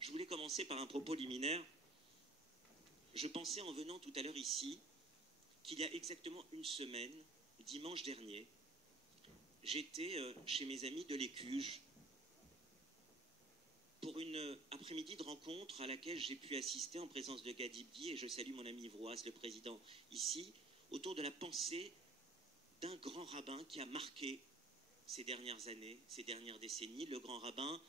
Je voulais commencer par un propos liminaire. Je pensais en venant tout à l'heure ici qu'il y a exactement une semaine, dimanche dernier, j'étais chez mes amis de l'Écuge pour une après-midi de rencontre à laquelle j'ai pu assister en présence de Gadi Bdi, et je salue mon ami Vrouas, le président, ici, autour de la pensée d'un grand rabbin qui a marqué ces dernières années, ces dernières décennies, le grand rabbin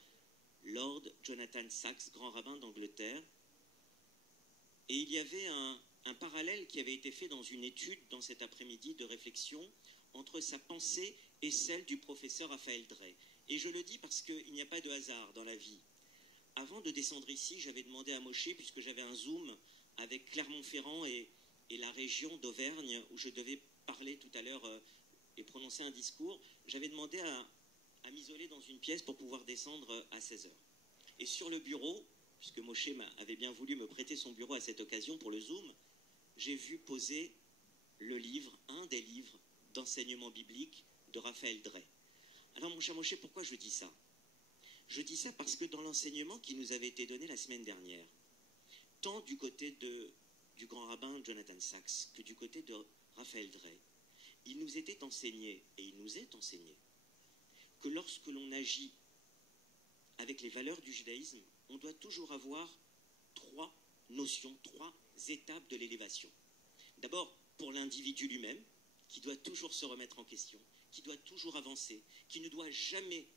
Lord Jonathan Sacks, grand rabbin d'Angleterre. Et il y avait un parallèle qui avait été fait dans une étude, dans cet après-midi de réflexion, entre sa pensée et celle du professeur Raphaël Drey. Et je le dis parce qu'il n'y a pas de hasard dans la vie. Avant de descendre ici, j'avais demandé à Moshe, puisque j'avais un Zoom avec Clermont-Ferrand et la région d'Auvergne, où je devais parler tout à l'heure et prononcer un discours, j'avais demandé à m'isoler dans une pièce pour pouvoir descendre à 16 h. Et sur le bureau, puisque Moshe avait bien voulu me prêter son bureau à cette occasion pour le Zoom, j'ai vu poser le livre, un des livres d'enseignement biblique de Raphaël Drey. Alors mon cher Moshe, pourquoi je dis ça? Je dis ça parce que dans l'enseignement qui nous avait été donné la semaine dernière, tant du côté du grand rabbin Jonathan Sacks que du côté de Raphaël Drey, il nous était enseigné, et il nous est enseigné, que lorsque l'on agit avec les valeurs du judaïsme, on doit toujours avoir trois notions, trois étapes de l'élévation. D'abord, pour l'individu lui-même, qui doit toujours se remettre en question, qui doit toujours avancer, qui ne doit jamais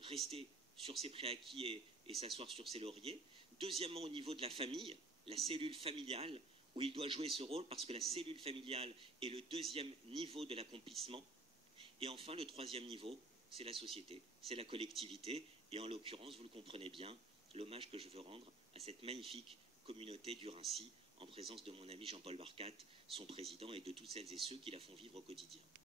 rester sur ses préacquis et s'asseoir sur ses lauriers. Deuxièmement, au niveau de la famille, la cellule familiale, où il doit jouer ce rôle, parce que la cellule familiale est le deuxième niveau de l'accomplissement. Et enfin, le troisième niveau, c'est la société, c'est la collectivité, et en l'occurrence, vous le comprenez bien, l'hommage que je veux rendre à cette magnifique communauté du Rincy, en présence de mon ami Jean-Paul Barcat, son président, et de toutes celles et ceux qui la font vivre au quotidien.